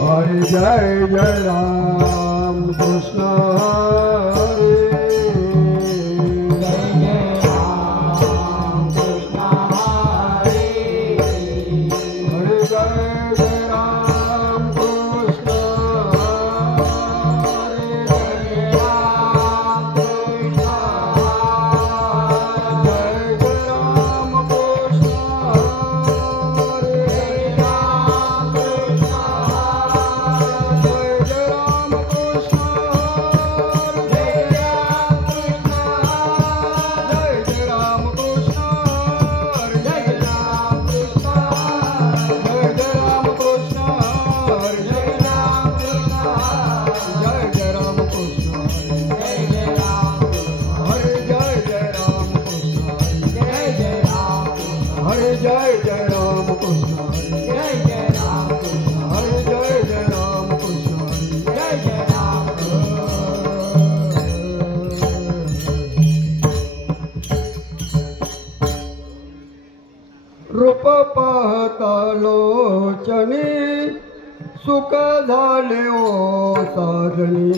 हरे जय जय राम कृष्ण हरे जय जय राम कृष्ण हरे हरे जय जय राम कृष्ण हरे जय राम कृष्ण जय जय राम कृष्ण हरे राम कृष्ण जय जय राम कृष्ण जय राम कृष्ण जय जय राम कृष्ण जय जय राम कृष्ण जय जय राम कृष्ण जय राम कृष्ण जय जय राम कृष्ण जय जय राम हरे जय जय राम कृष्ण जय जय राम हरे जय जय राम कृष्ण जय जय राम कृष्ण हरे जय जय राम कृष्ण जय जय राम रूप पाहता लोचनी सुख झाले ओ साधनी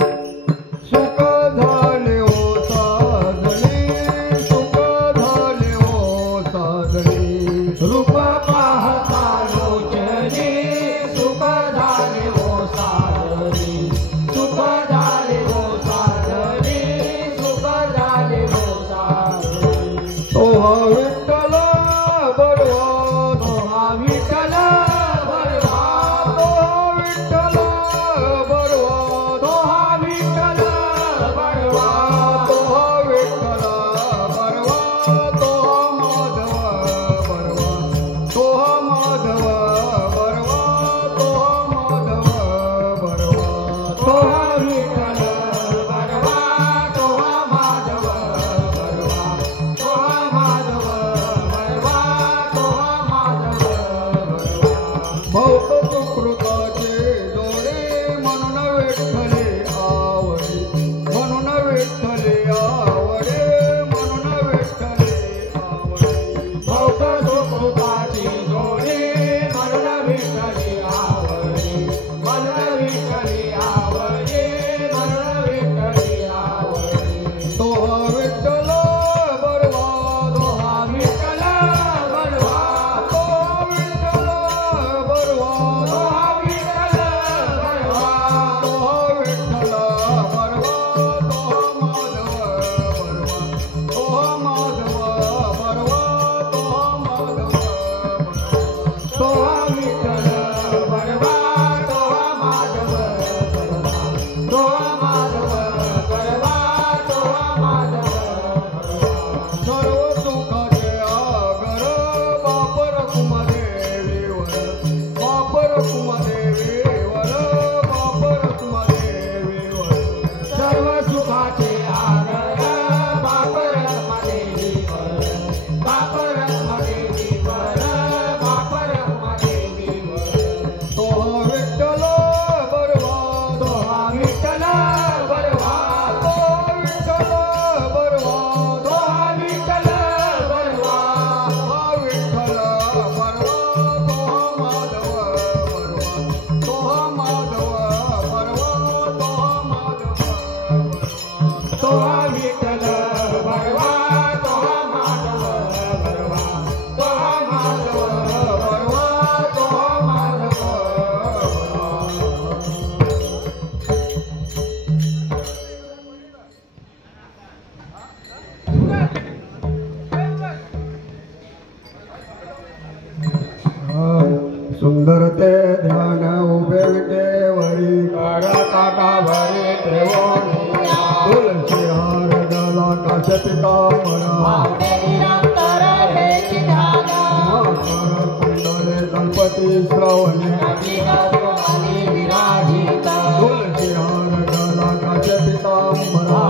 सुख झाले ओ साधनी सुख झाले ओ साधनी रूप पाहता लोचनी सुख झाले ओ साधनी सुख झाले ओ साधनी सुख झाले ओ साधनी तोहा विठ्ठल बरवा तोहा विठ्ठल बरवा तोहा विठ्ठल बरवा तोहा विठ्ठल बरवा तोहा विठ्ठल बरवा तोहा माधव बरवा तोहा माधव बरवा तोहा माधव बरवा तोहा विठ्ठल बरवा तोहा माधव बरवा तोहा माधव बरवा तोहा माधव बरवा भौत सुकृताचे जोडे म्हणून विठ्ठले आवडे म्हणून विठ्ठले आवडे म्हणून विठ्ठले आवडे भौत सुकृताचे जोडे म्हणून विठ्ठले आवडे म्हणून विठ्ठले आवडे म्हणून विठ्ठले आवडे तोहा विठ्ठल बरवा तोहा विठ्ठल बरवा तोहा विठ्ठल बरवा तोहा विठ्ठल बरवा तोहा विठ्ठल बरवा तोहा माधव बरवा तोहा माधव बरवा तोहा माधव बरवा तोहा विठ्ठल बरवा तोहा माधव बरवा तोहा माधव बरवा तोहा माधव बरवा सर्व सुखाचे आगर बापर कुमदेवीवर बापर कुमदेवीवर बापर कुमदेवीवर सर्व सुखाचे आगर बापर कुमदेवीवर बापर कुमदेवीवर बापर कुमदेवीवर तोहा विठ्ठल बरवा तोहा विठ्ठल बरवा तोहा विठ्ठल बरवा तोहा विठ्ठल बरवा तोहा विठ्ठल बरवा तोहा माधव बरवा तोहा माधव बरवा तोहा माधव बरवा तोहा विठ्ठल बरवा तोहा माधव बरवा तोहा माधव बरवा तोहा माधव सुंदर ते ध्यान उभे विटेवरी काटावरी ठेवोनी तुलसी हार गला काश पितांबरा कुंडले गणपती श्रवणी तुलसी हार गला काश पितांबरा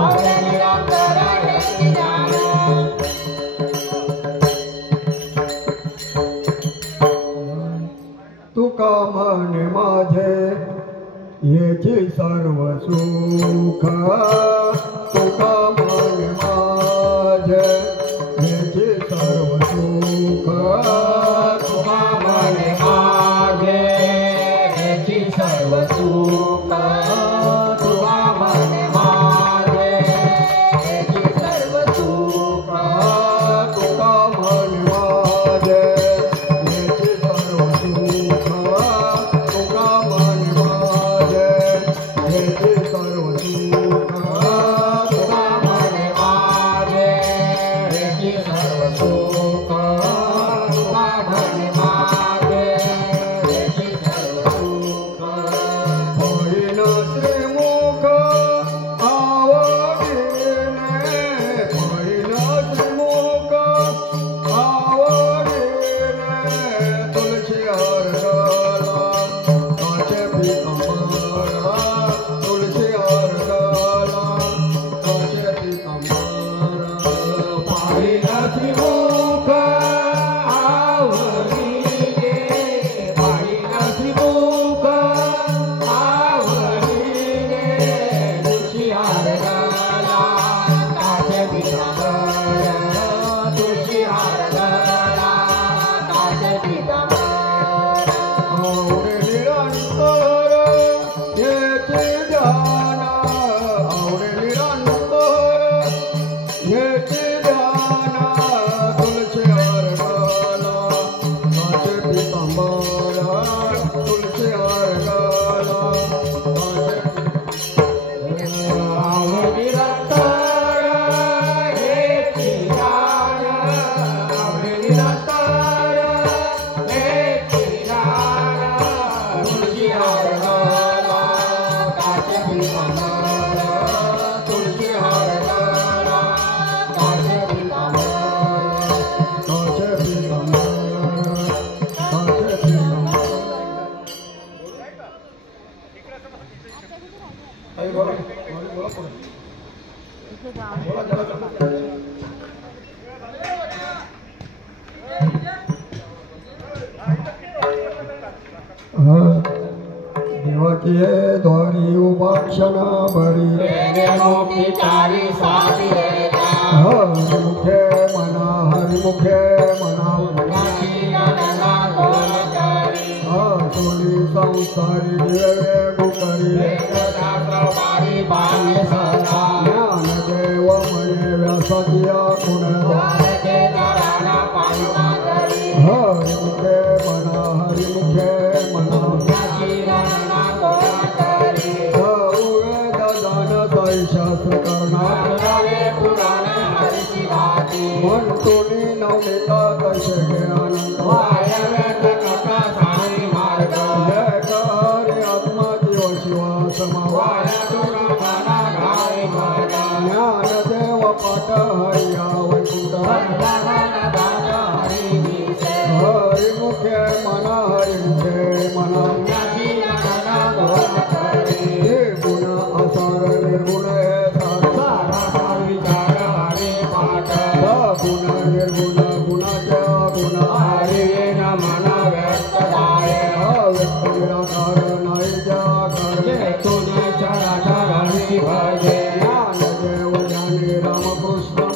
तुका म्हणे माझे येची सर्व सुख तुका म्हणे माझे येची सर्व सुख गती हे द्वारी उपाक्षणा भरी मुक्तिचारी साधी हरिमुखे मना हरिमुखे मना सोनी संसारी दिवे भूकरी ज्ञान देव मने व्यासदिया गुण हरिमुखे मना हरिमुखे मना शास्त्र करना म्हणतोनी नवनीता कसे आनंद जय आत्मा जीव शिवा समावा ज्ञान देव पाठ हरिया वैकुंठ हरिमुखे मना हरिमुखे मना गुण असार निर्गुण गुण निर्गुण गुणाच्या गुण मन व्यक्त निराकार नाही जाकार ज्ञान देव ज्ञानी रामकृष्ण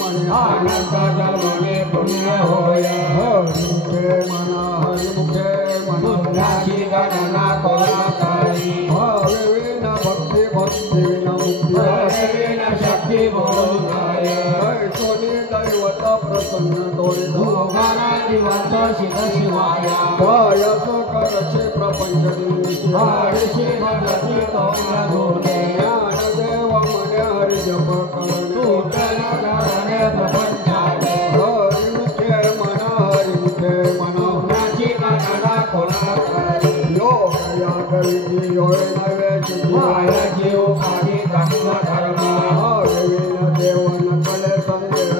म्हणे पुण्य होय हरिमुखे मना हरिमुखे मना विना भक्ती भक्ती विना मुक्ती शक्ती सोनी दैवत प्रसन्न तोरी कायस करचे प्रपंच ज्ञान देव मने हरि जप हरिमुखे मना हरिमुखे मना योग या कविती योय नवे जीव आदि धर्म विन देवन कले संदेह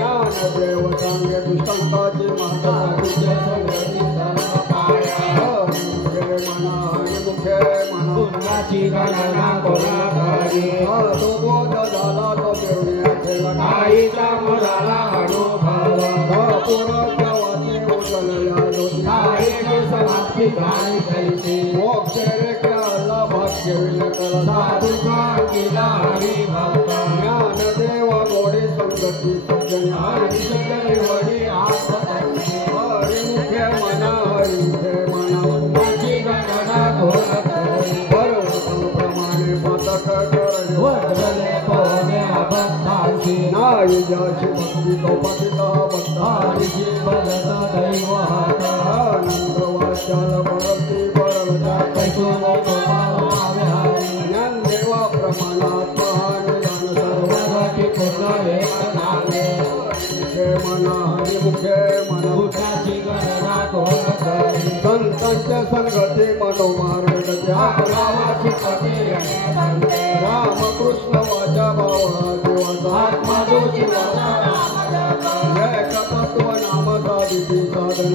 ज्ञान देव सांगे दुष्टांताची माता मना हरिमुखे मना तो बोध झाला तो मोक्ष रे केला भाग्य ज्ञान देव गोडी संगती हरिमुखे मना हरिमुखे मना प्रमाणे पतक नाही ज्याची भक्ती तो पतिता आनंद वाचाल परती ज्ञान देवा प्रमाणात मना हरिमुखे मना संतांच्या संगती मनोमार्ग रामकृष्ण वाचा भावा जय तत्व नाम साधिती साधन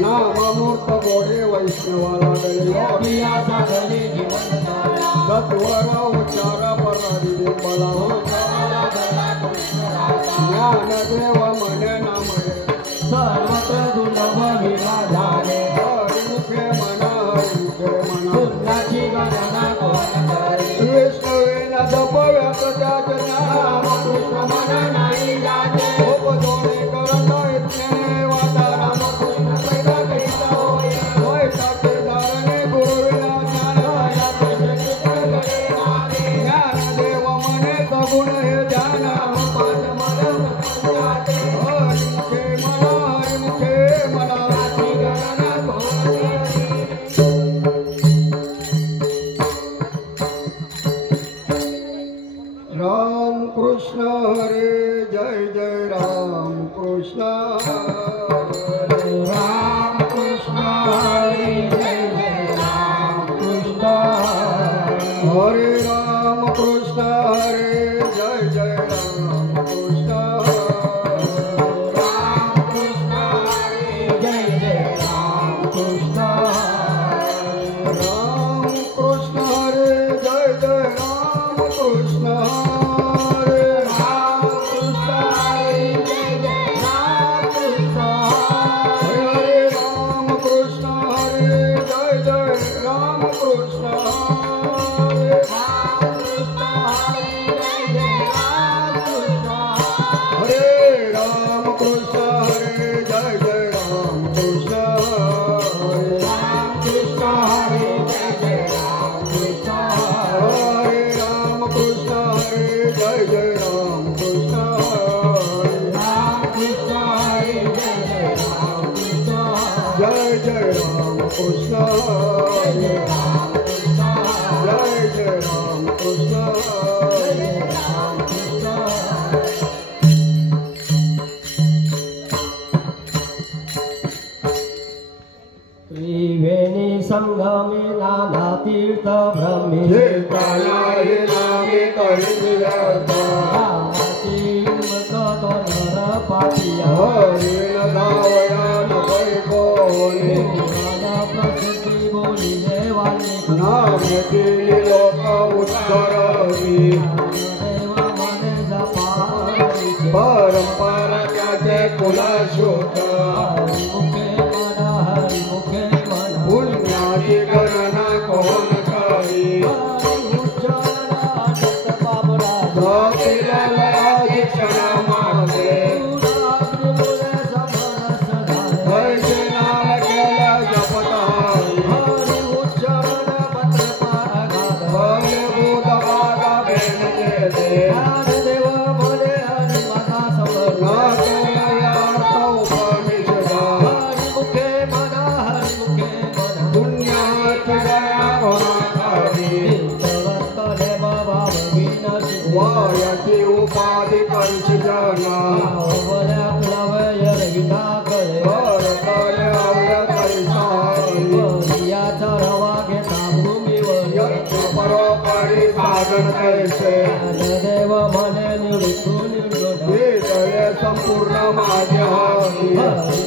नाममूर्त गोडे वैष्णवाला सत्वर उच्चार पराधी ज्ञान देव मने नामये सर्वत्र दुर्लभ विराधारे हरिमुखे मना हरिमुखे मना विष्णुवे न जपव्यात रामकृष्ण मना नाही जाते उपदोने करता इतने वादा रामकृष्ण पैदा करिता होय साचे धारणे गुरुविना ज्ञान देव मने सगुण हे ध्यान हरिमुखे मना राम कृष्ण हरे जय जय राम कृष्ण राम कृष्ण हरे जय जय राम कृष्ण हरे राम कृष्ण हरे जय जय राम कृष्ण राम कृष्ण हरे जय जय राम कृष्ण राम कृष्ण हरे जय जय राम कृष्ण हरे राम हरे राम कृष्ण हरे जय जय राम कृष्ण हरे राम कृष्ण हरे जय जय राम कृष्ण जय जय राम कृष्ण हरे जय जय राम कृष्ण हरे त्रिवेणी संगमे नाना तीर्थ ब्रह्मे हे कालाहि नामे कलियुगता तो नर पापिया हरे न धावया न भय कोणी प्रसिद्धि बोली देवानी नाम केली लोक उत्तरवी देव मने जपारी परंपरा त्याचे कुलाशोक मुखे मन हरि मुखे मन पुण्याची गणना कोण करी क्षण मागे हरचे नाम केलं जपत हरी भूत बागा भेट गेले पुण्याची गणना वायाची उपाधी करची जना भरतले अवघ कैसारी परोपरी साधन कैसे देव मने हृदय संपूर्ण माझ्या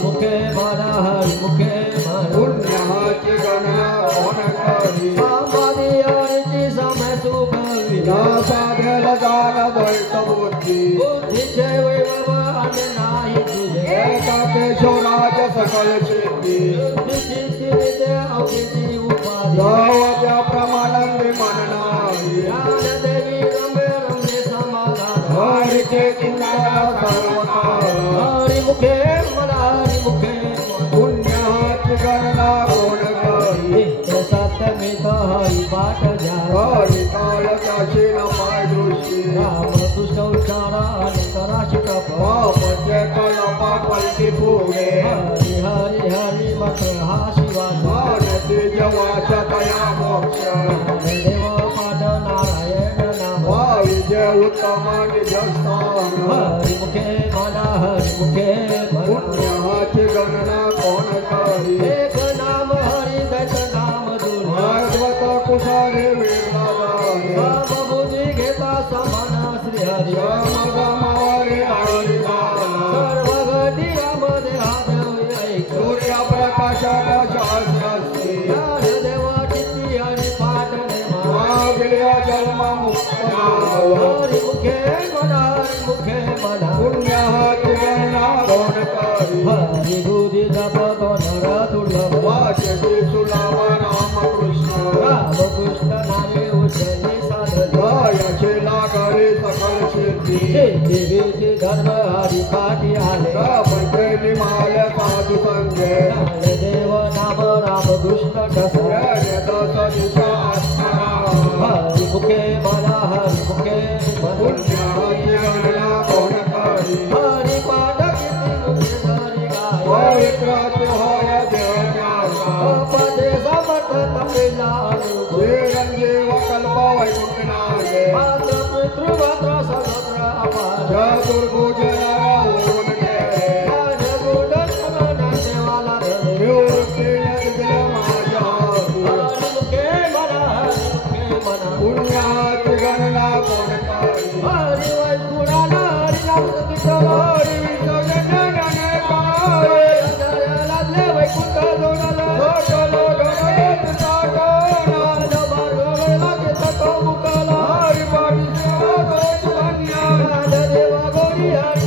मुखे मना हरि मुखे मन पुण्याची गणना कोण करी समाधी हरिची समय सुखवी न साधेल जाण द्वैत बुद्धी बुद्धीचे वैभव आणि नाही तुझे एका केशवराज सकल सिद्धी बुद्धीची विद्ये अवघी उपाधी जावत्या प्रमाणांनी मन नाही ज्ञान देवी रंबे रंबे समाधान हरिचे चिंतन सर्वकाळ हरि मुखे मला हरि मुखे पुण्याची गणना कोण करी सत्यमित हरि पाठ ध्यान हरी काळ त्याची न पाय दृष्टी राम कृष्ण उच्चार आणि कराशी कप पापचे कलपा पलटी पुढे हरि हरि हरि मत्र हा शिवाचा मानती जवाच्या तया मोक्ष देव पाद नारायण नाम विजय उत्तम निजस्थान हरि मुखे मला हरि मुखे मन पुण्याची गणना कोण करी एक नाम हरि दश नाम दुर्लभ भागवत कुसारे वेदादाने सब बुद्धी घेता समान श्री हरि श्यामगमावरी हरिदान सर्व घटी मध्ये हादेव ऐक सूर्य प्रकाशाच्या शास्त्रस्ती ज्ञान देव चित्ती हरि पाठ नेमा मागल्या जन्म मुक्त नाव हरि मुखे मला हरि मुखे मला पुण्याची गणना कोण करी हरि बुद्धी जपतो नर दुर्लभ वाचती सुलाभ रामकृष्ण रामकृष्ण नामे उच्चली साधन गायाची लागली सकल सिद्धी सिद्धी विद्धी धर्म हरि पाठी आले पंचैनी माल साधू संगे देव नाम रामकृष्ण ठसा दस दिशा आत्मरा हरि मुखे मला हरि मुखे मन पुण्याची गणना कोण करी हरि पाठ किती मुखे हरि गाय पवित्राचे होय देवत्याचा पदे समर्थ तपिला अनुभव चिरंजीव कल्प वैकुंठनागे मात्र पितृ मात्र सहस्र अपार चतुर्भुज होऊन गेले ज्ञान गुण स्मरण देवाला धरे निवृत्ती दिल्या माझ्या हाती. हरि मुखे मला हरि मुखे मना पुण्याची गणना कोण करी हरि वैकुंठाला हरि नाम किशोर हरी विसर्जनाने पावे लागले वैकुंठ जोडाला लोटलो गणेश साठवला. लागे तको मुकाला हरी पाठी सेवा करू धन्य देवा गोरी हरि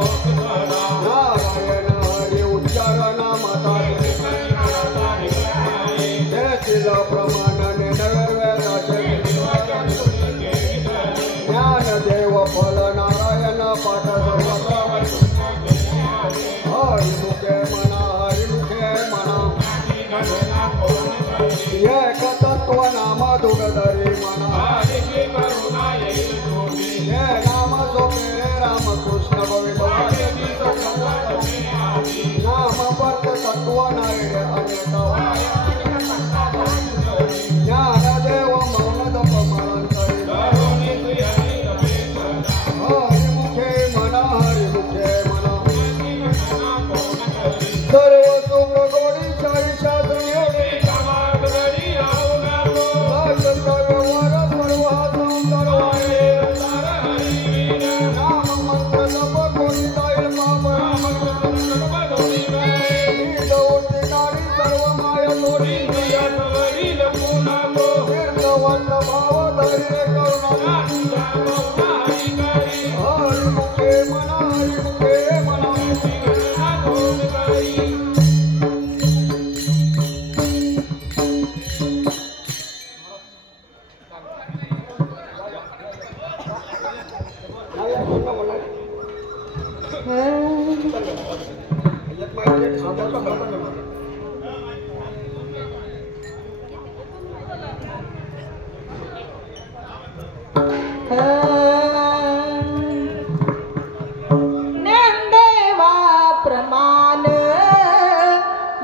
नारायण हरी उच्चारण माता प्रमाणाने नवे वेदाचे ज्ञानदेव फल नारायण पाठ हरिमुखे म्हणा हरिमुखे म्हणा एक तत्व नाम दुगधरी म्हणा हे नाम सोपे रामकृष्ण गोविंद नाम वर्त तत्व नाही अनेक ज्ञानदेव मौन जप म्हणंतरी हरिमुखे म्हणा हरिमुखे म्हणा सर्व सुख गोडी शाही शास्त्र योगी व्यवहार सर्व सौंदर्य नाम मंत्र जप कोणी जाईल नारी सर्व माय तोडी तीर्थवंत भाव धैर्य करुणा हरिमुखे म्हणा हरिमुखे म्हणा ज्ञानदेवा प्रमाण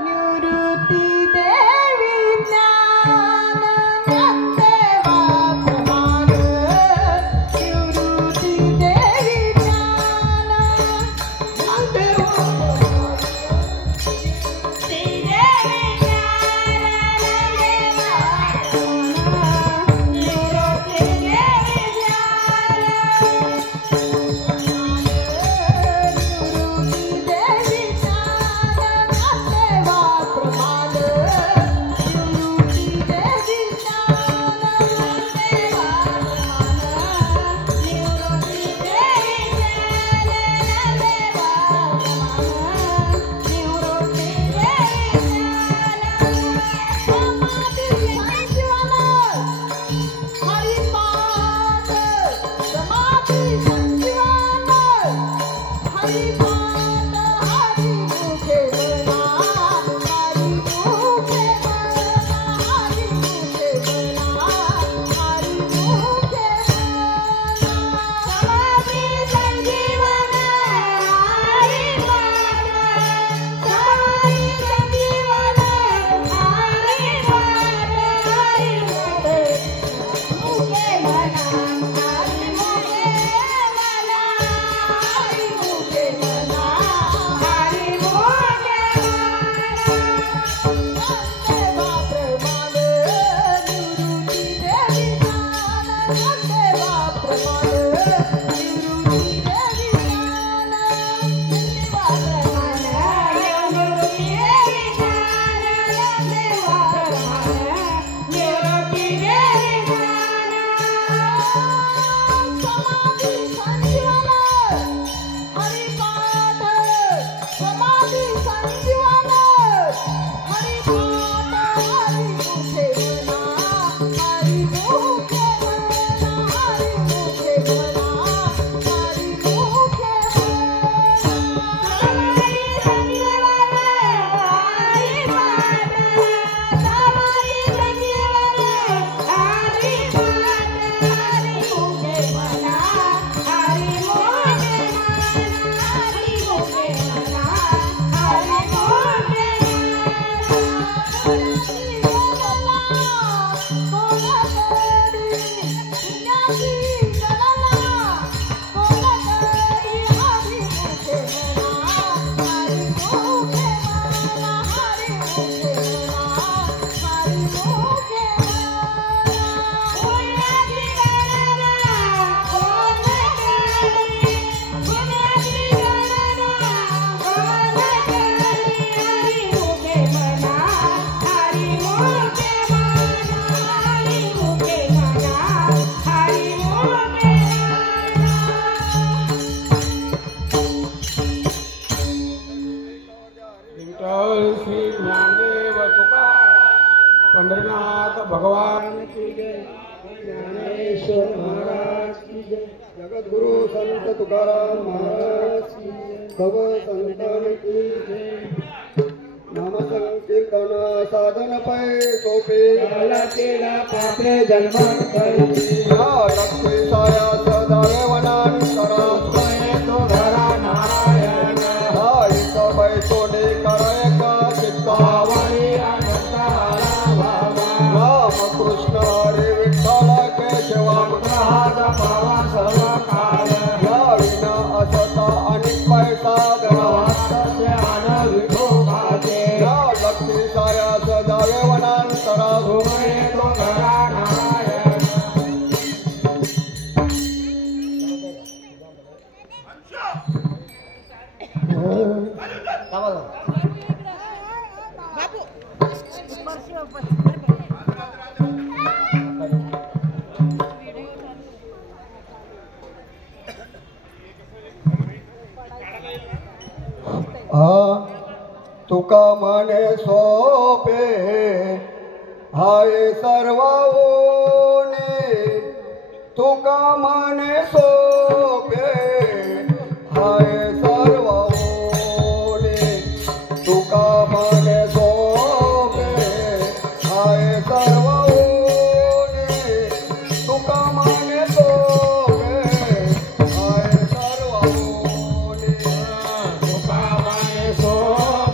निवृत्ती देवी ज्ञान ज्ञानदेवा प्रमाण निवृत्ती देवी ज्ञान ज्ञानदेवा ज्ञानेश्वर महाराज की जय। जगद्गुरु संत तुकाराम महाराज की जय। सब संतान की जय। नाम संकीर्तन साधन पै सोपे झाला तेला पापे जन्मांतरी लक्ष्मी साया सदा वनांतरा तो घरा नारायण हायक बैसोने करायक चित्ता आवळी अनंताला बाबा राम कृष्ण हरे विठ्ठल केशवा हात पावा सर्व काळ विना असता अनेक पैसा धरा वास्तव्य आन विठोबाचे लक्ष्मी साया सदा वनांतरा सोमये तो घरा नारायण तुका मने सोपे हाय सर्व तुका मने सोपे हाय सर्व तुका मने सोपे हाय सर्व तुका मने सोपे हाय सर्व तुकामाने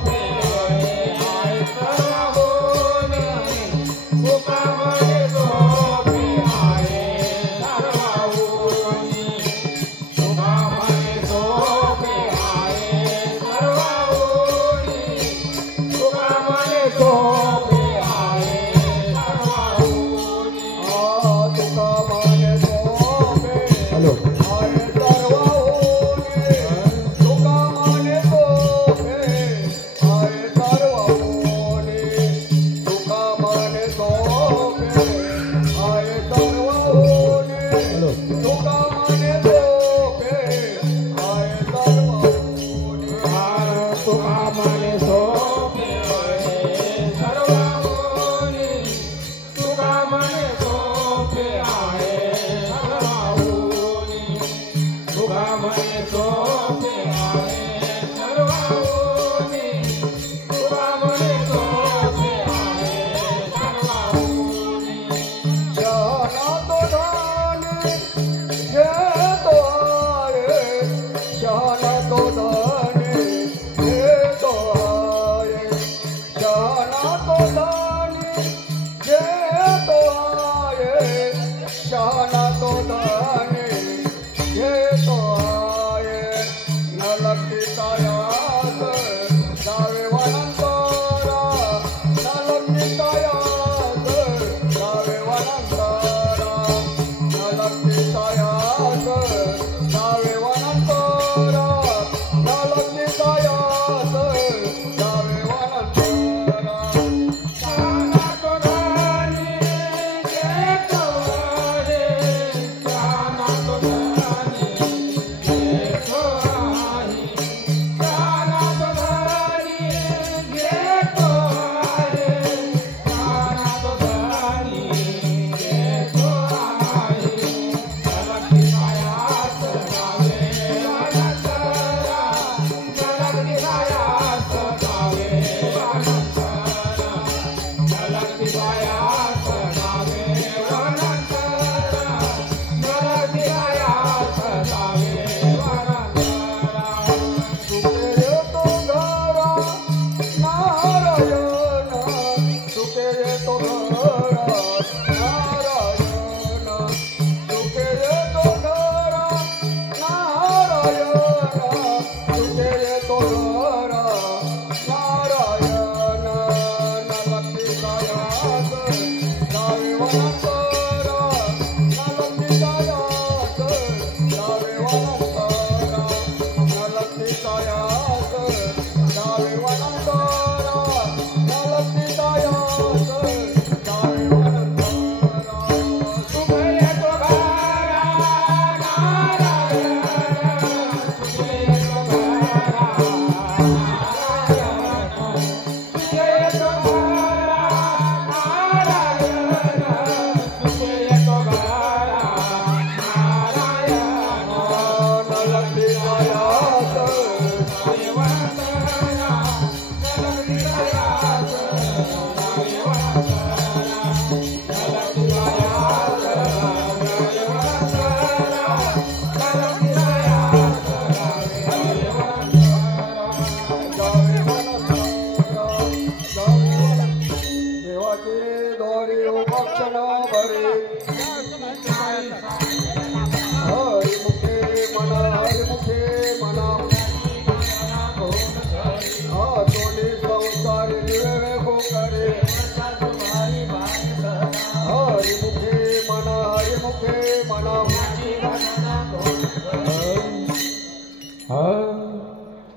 सोपे हाय सर्व तुकामाने सोपे हाय सर्व तुकामाने सोपे हाय सर्व तुकामाने सोपे हाय तुकामाने सोपे सर्व तुकामाने सोपे हाय सर्व तुकामाने सोपे हाय सर्व तुकामाने सोपे हाय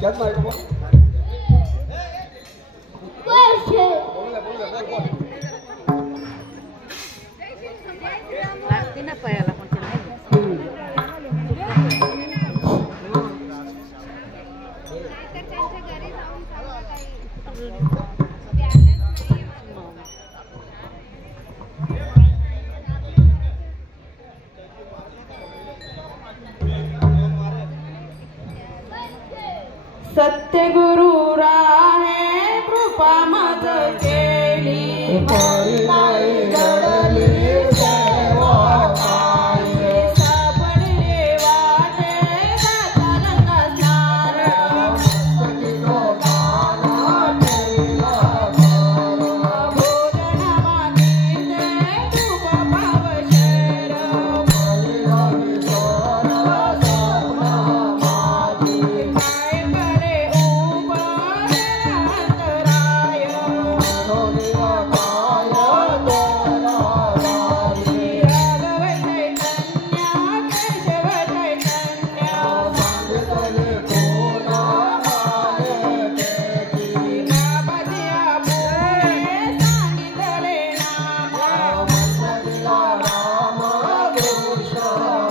Chết mày không? Martina pa ela continuar. सत्यगुरु राहे कृपा मज केली नाही घडली सेवा काय सापडले वाटे दातानंद स्नान मस्तकी लोकांना ठेविला भार भोजन मागिते तूप पावशेर पहिला विचार सपना माझी काय करे उपर अंतराय मनोनिया काय तोला वारी राघव चैतन्य केशव चैतन्य सांगितले कोणा माये पेटी नामदिया पुढे सांगितले नाम मस्तकीला राम कृष्ण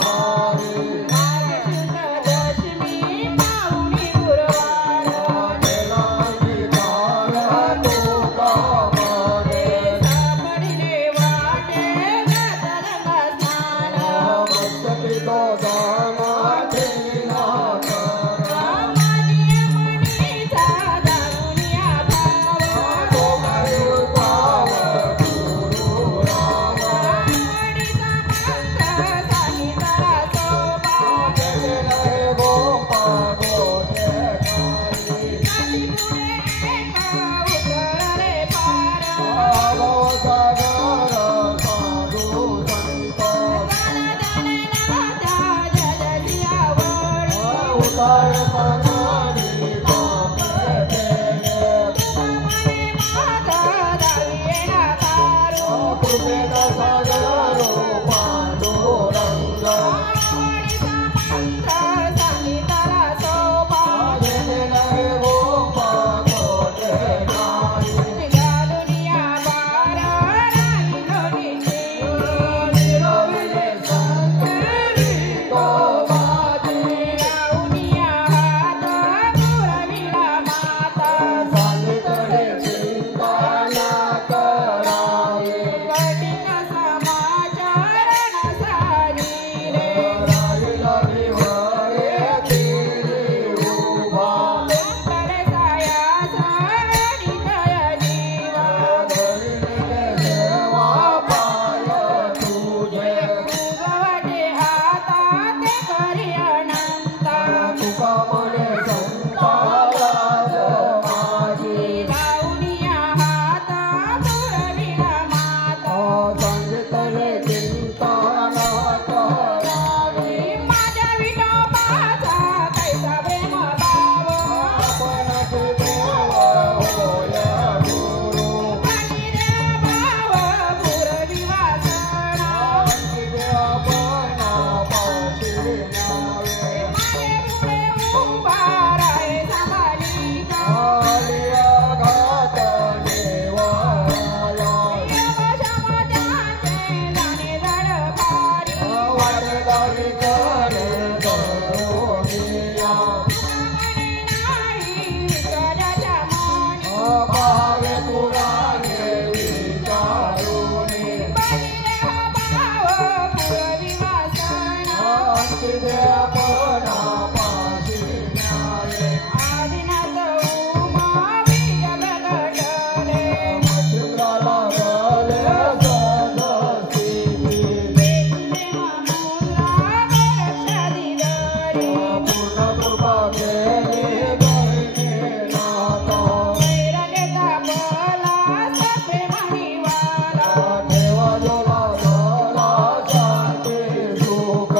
हरी दशमी पाहुणी गुरुवार केला अंगीकार तुका माने सापडले वाटे दातारंग स्नान मस्तकी तो दाना ठेविला कर मानिय मनीचा दारुनिया भाव तो काही पाव गुरु राम आवडीचा पंथ सांगितला सोबा केले गोपा गोटे खाली नदी पुढे एक उतरले पार आलो सागर साधू संत उतार सनाडी बापे पेले कृपेचा सागर पांडुरंग गेले गोपा गोटे खाली निरविले संकेरी तो बाजी सांगितले चिंता ना करावी राहिला विवाहे तिरी उभा धरिले सेवा पाय तुझे तुका म्हणे संताराज माझी सांगितले चिंता ना करावी माझ्या विठोबाचा कैसा प्रेम भाव आपणाचे देव होय गुरु भाव पुरवी वासना अंकिते आपणा पाशी न्यावे मागे पुढे उभा राहे सांभाळीचा आलिया घात देवाला यमशमत्याचे जाणे दडभारी वाटदारी करे करुणिया म्हणे नाही विचाराच्या मनी भावे पुराणे विचारुणी बलिरे भाव पुरवी वासना अंकिते आपणा पाशी न्यावे आदिनाथ उमा बीज प्रगटले मच्छिंद्राला गले सदस्थिती पूर्ण कृपा केली बहिणी नाथा देवा जोला झाला शांती सुख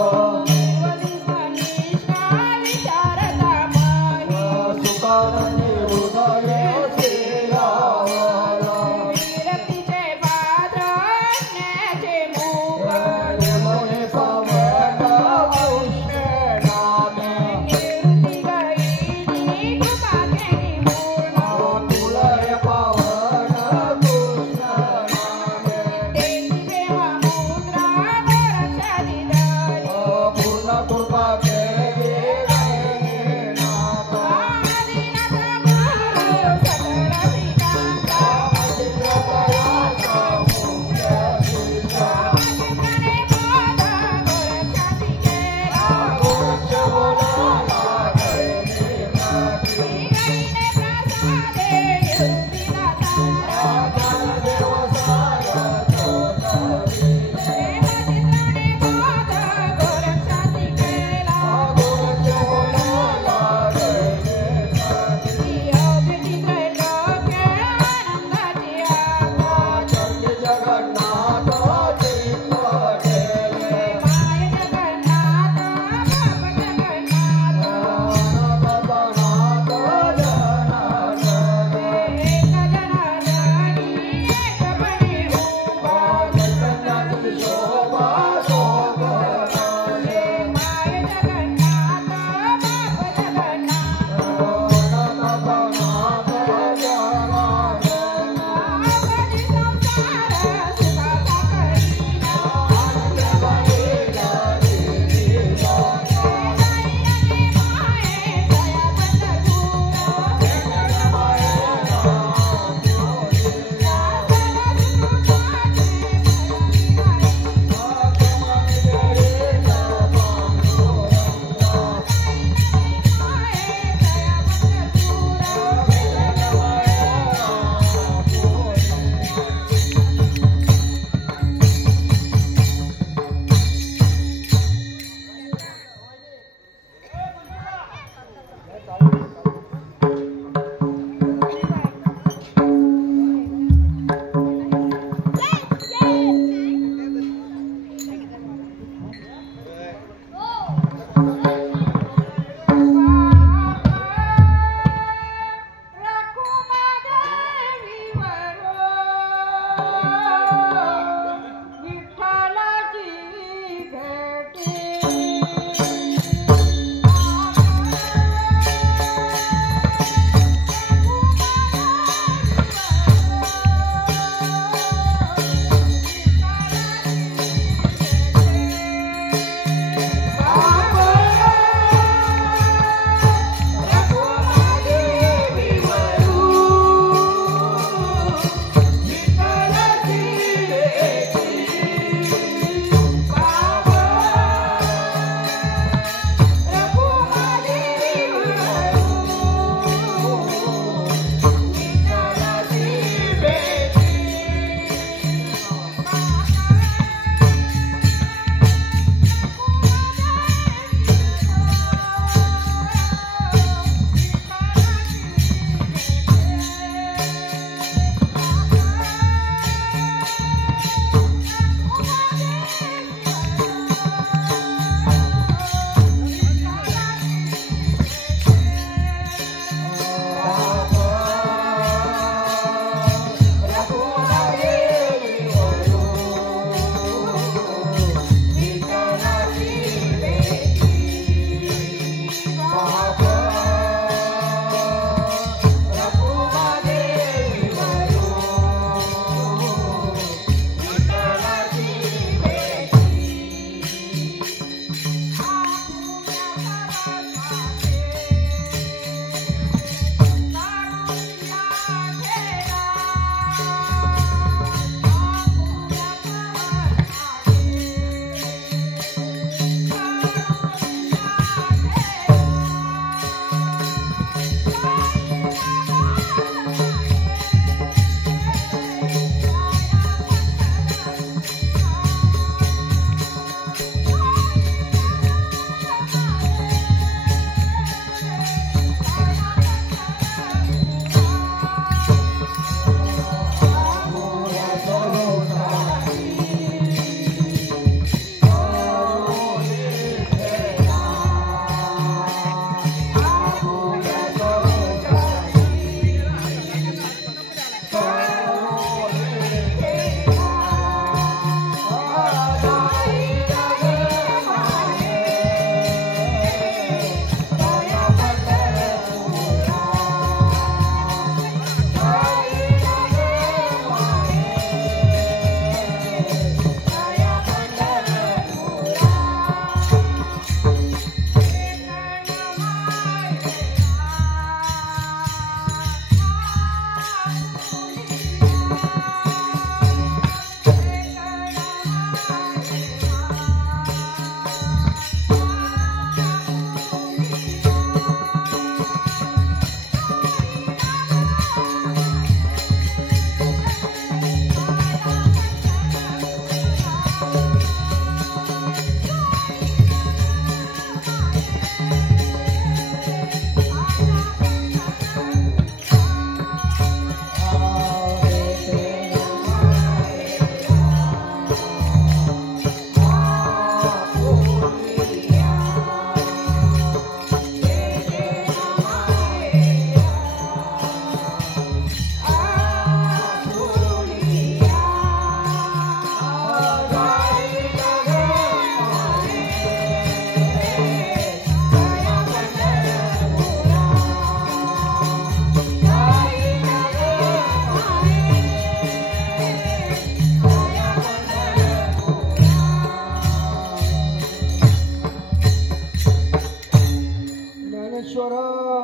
ईश्वर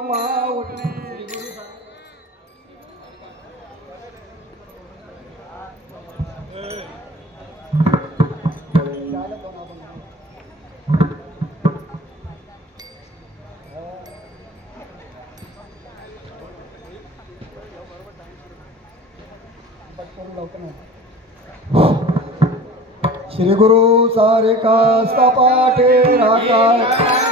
माऊली श्री गुरु सारे का पाठे रागाय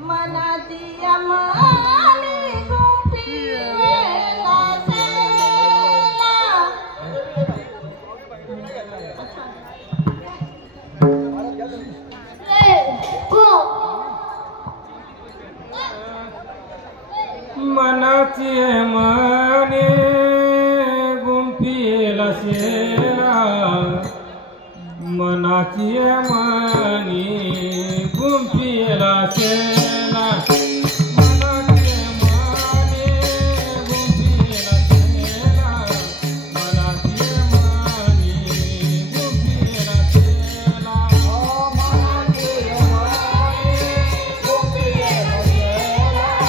मनाची अमानी गुंफीला सेला मनाची माने गुंफीला शेला मनाची माने गुंफीला शेला मनाची माने गुंफीला शेला मनाची माने गुंफीला शेला मनाची माने गुंफीला शेला मनाची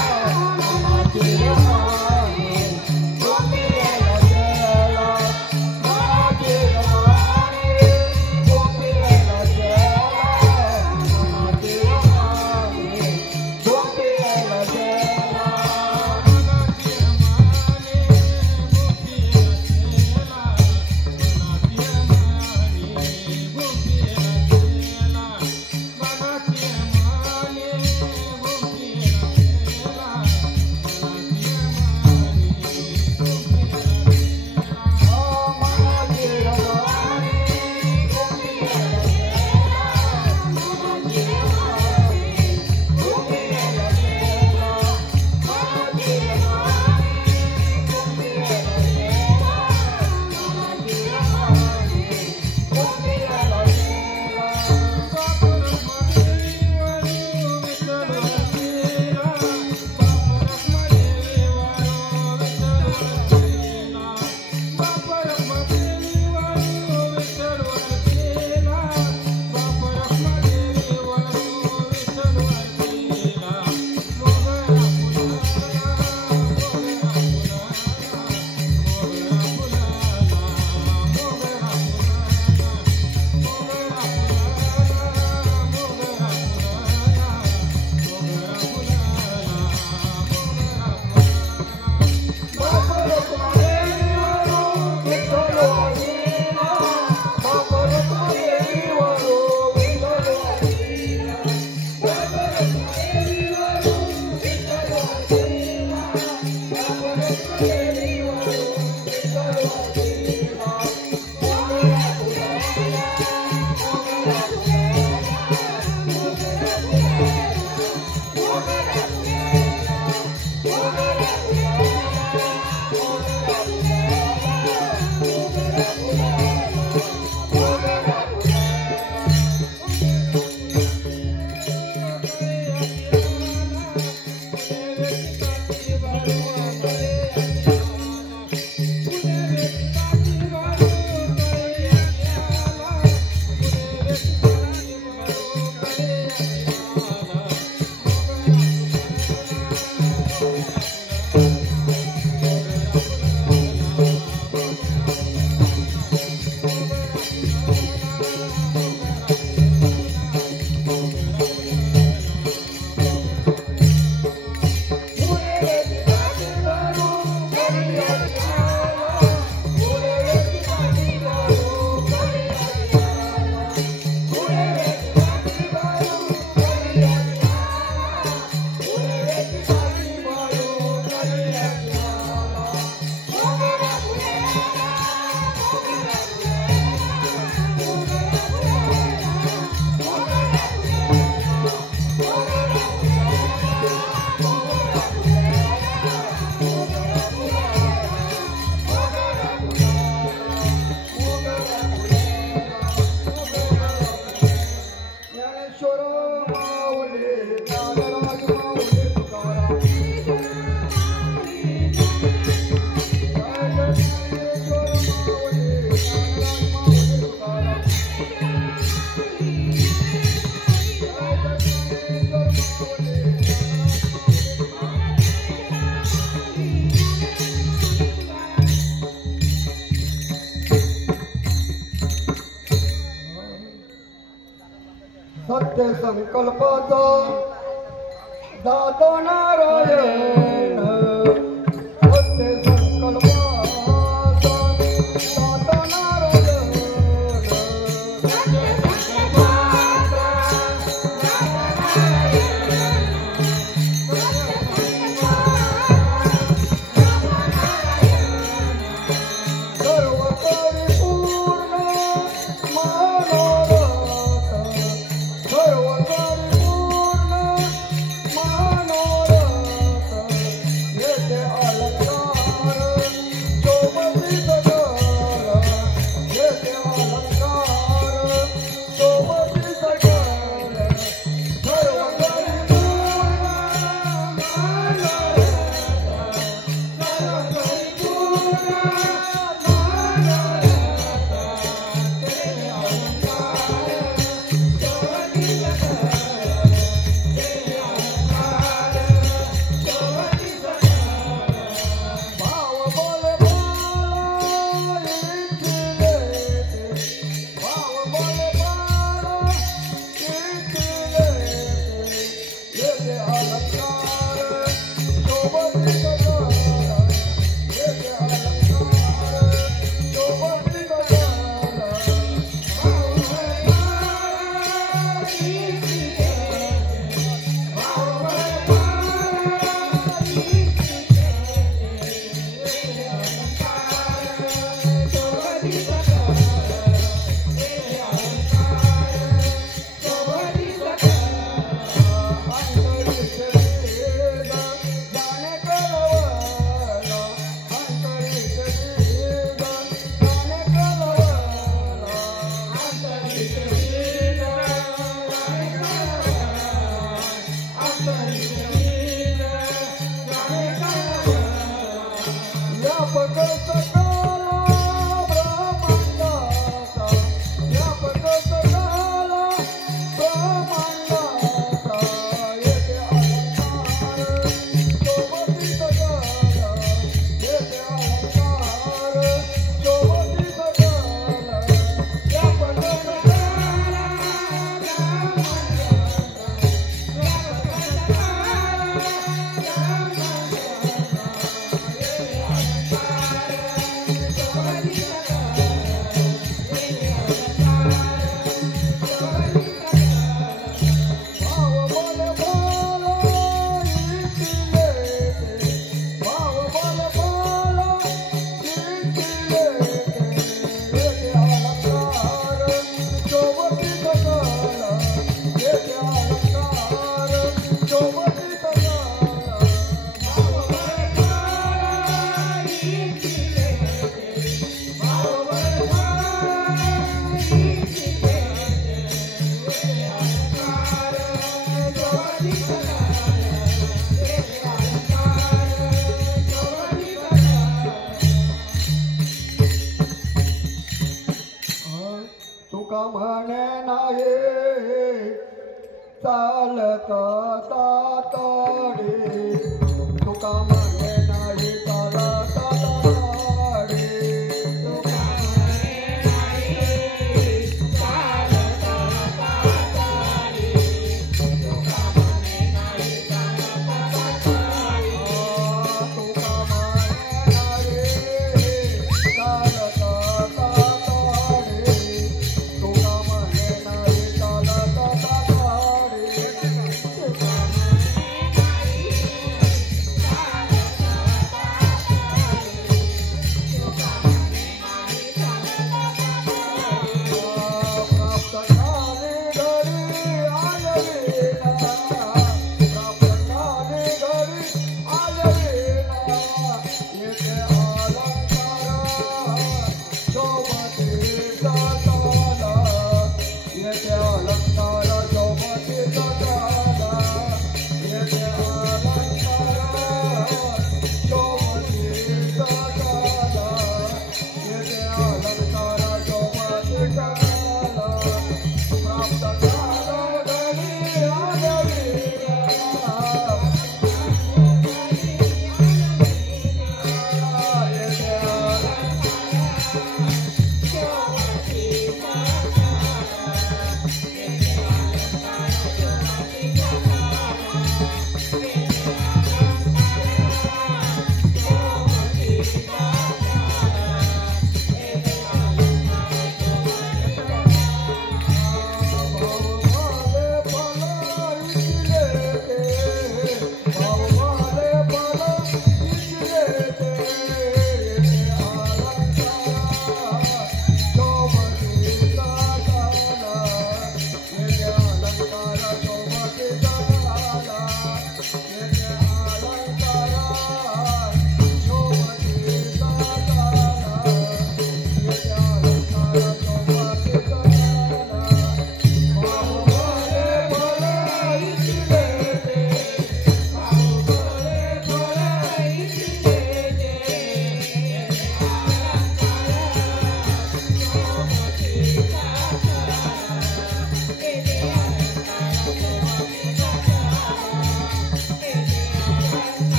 माने गुंफीला शेला मनाची माने गुंफीला सत्य संकल्पाचा दाता नारायण सत्य संकल्पाचा दाता नारायण सर्व परिपूर्ण मनोरथ सर्व परिपूर्ण मनोरथ येथे अलंकार शोभती सकल येथे अलंकार शोभती सकल सर्व परिपूर्ण मनोरथ सर्व परिपूर्ण तुका म्हणे नाही चालता तातडे तुका म्हणे नाही चालता तातडे तुका म्हणे नाही चालता तातडे तुका म्हणे नाही चालता तातडे तुका म्हणे नाही चालता तातडे तुका म्हणे नाही चालता तातडे तुका म्हणे नाही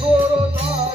गुरु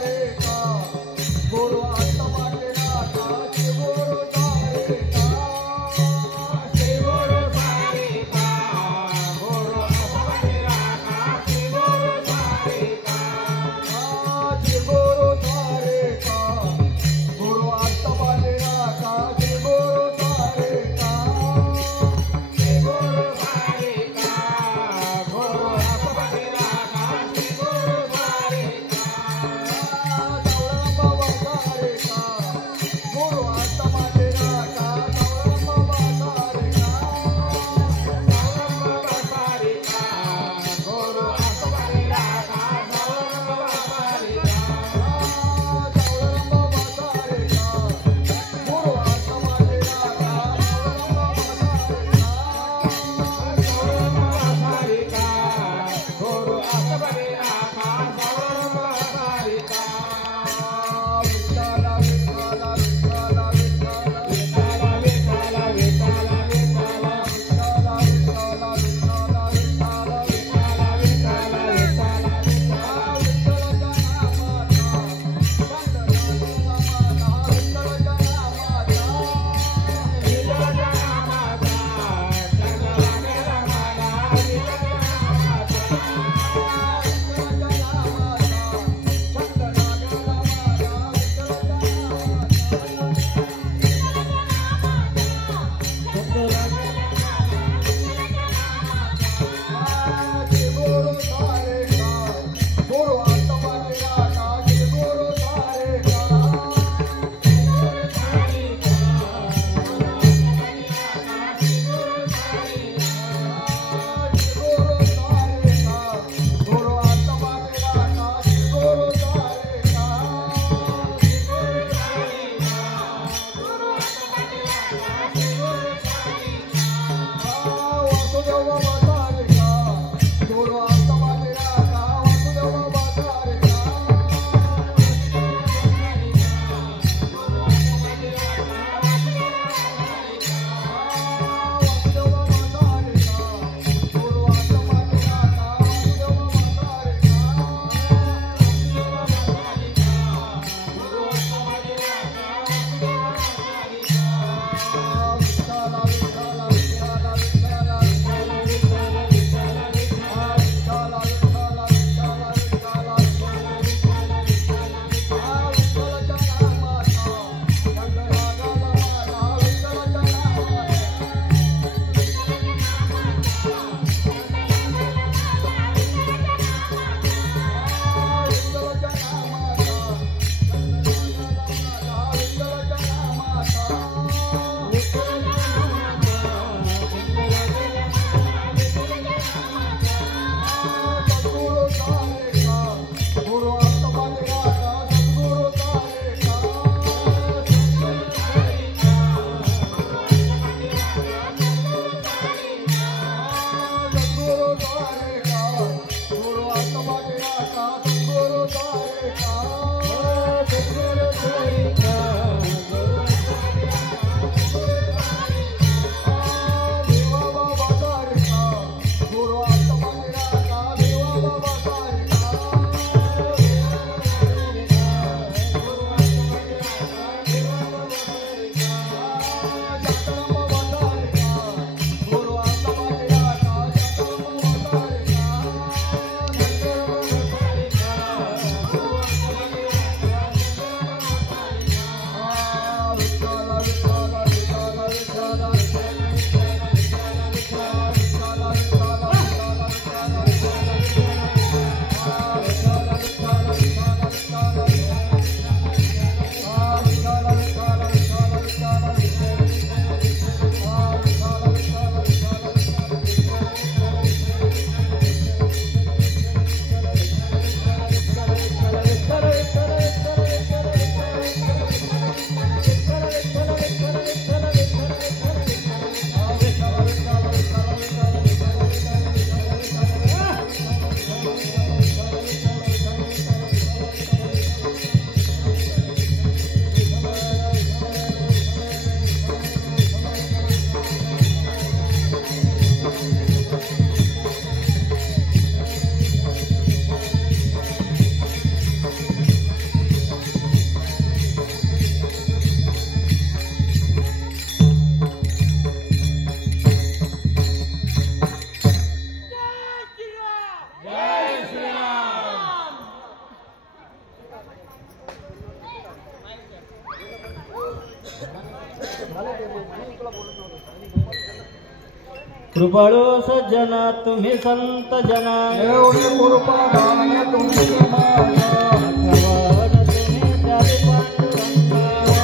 कृपाळू सज्जन तुम्ही संत जन एवढे कृपा दान तुमचे माझ्या आठवण तुम्ही त्याची पांडुरंगा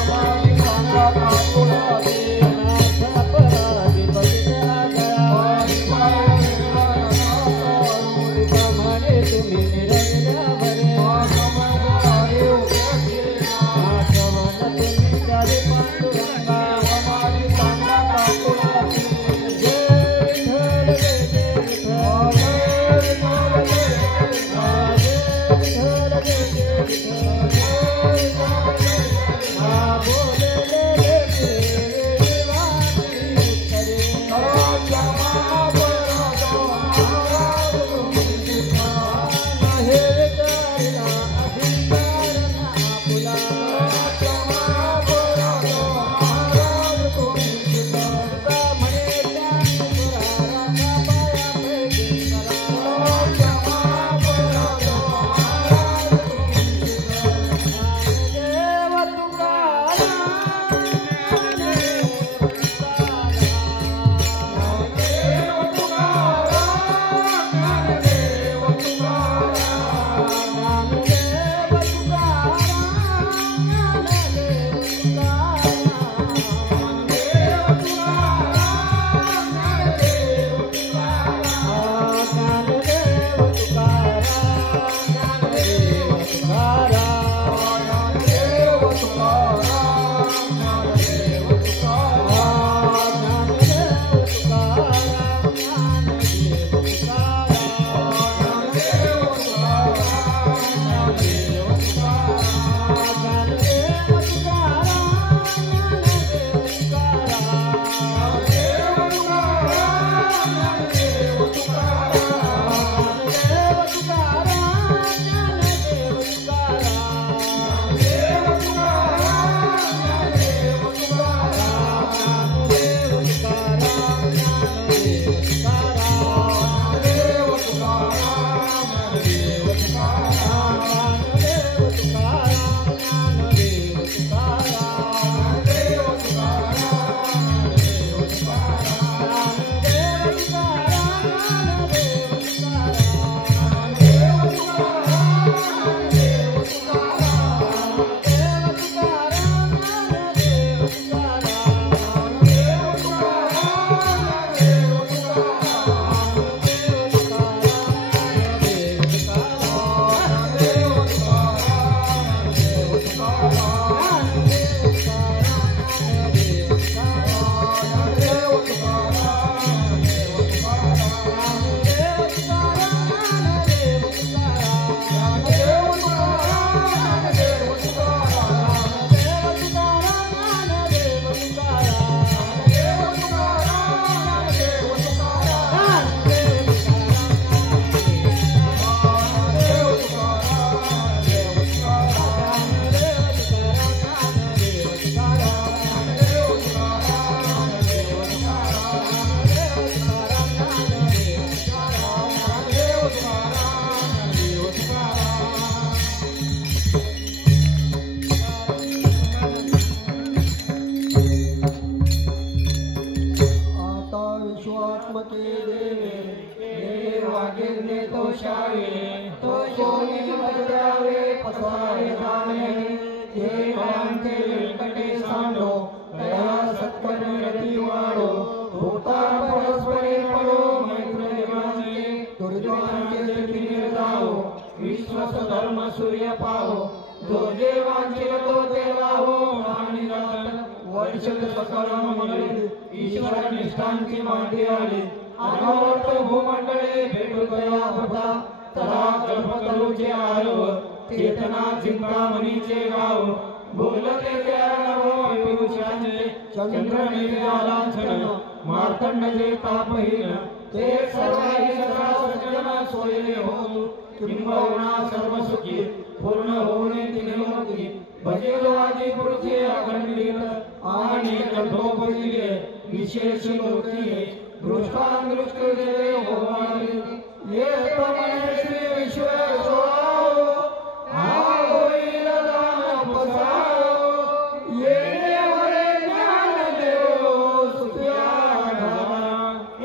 देवानी सांगा काकुला दे नाथ अपराधी बलिया गया पाणी पाया कृपा म्हणे तुम्ही निरंजन भरे आहे उभे आठवण तुम्ही त्याची पांडुरंगा देवानी सांगा काकुला दे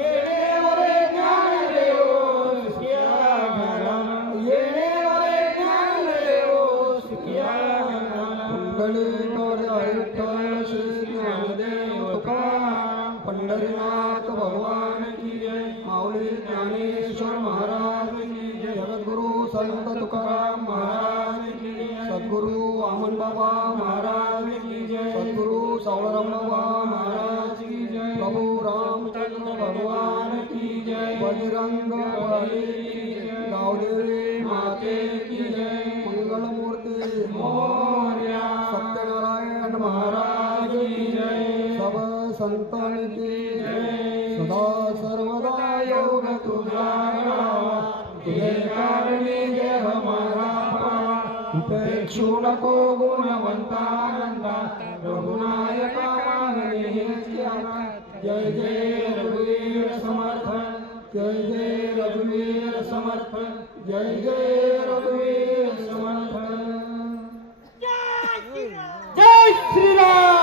ये मंडलिक हरी विठ्ठल श्री ज्ञानदेव तुकाराम पंढरीनाथ भगवान की जय माऊली ज्ञानेश्वर महाराज की जय जगद्गुरु संत तुकाराम महाराज की जय सद्गुरु वामन बाबा महाराज की जय सद्गुरु सावळराम बाबा महाराज की जय प्रभु रामचंद्र भगवान की जय बजरंग बली की जय गावदेवी माते की जय मंगलमूर्ति मोरया सत्यनारायण महाराज की जय सब संतन की जय सदा सर्वदा योग तुझा गावा तुझे कारणी जय हमारा पावा उपेक्षू नको गुणवंतानंदा रघुनायका मागणी आता जय जय रघुवीर समर्थ जय जय रघुवीर समर्थ जय जय रघुवीर समर्थ जय श्री राम